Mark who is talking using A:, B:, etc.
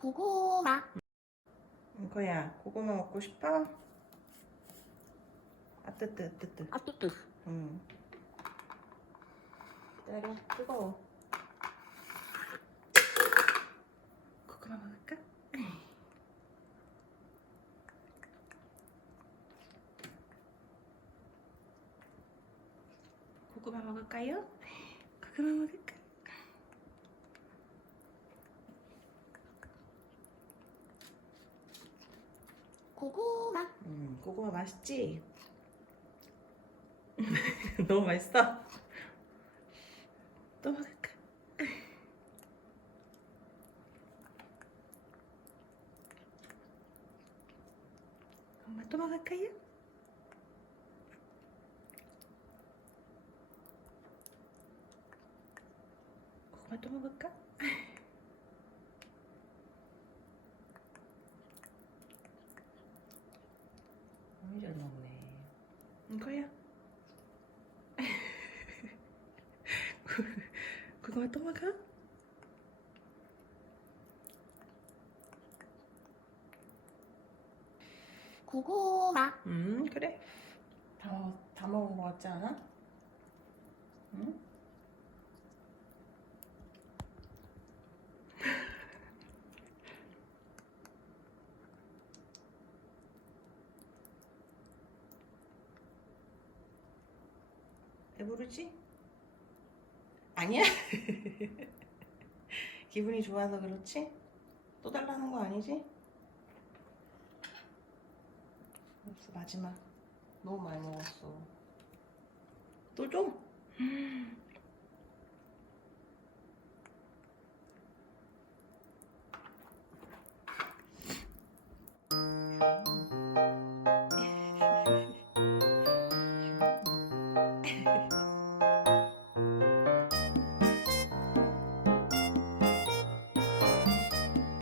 A: 고구마
B: 이거야 고구마 먹고 싶어? 아 뜨뜨 뜨뜨
A: 아 뜨뜨
B: 응 기다려 뜨거워 고구마 먹을까? 고구마 먹을까요? 고구마 먹을까?
A: 고구마
B: 음, 고구마 맛있지? 너무 맛있어? 또 먹을까? 엄마 또 먹을까요? 고구마 또 먹을까? 너무 잘 먹네. 이거야. 고구마 또 먹어?
A: 고구마
B: 음 그래. 다, 먹- 다 먹은 거 같지 않아? 응? 배부르지? 아니야? 기분이 좋아서 그렇지? 또 달라는 거 아니지? 없어 마지막 너무 많이 먹었어 또 줘?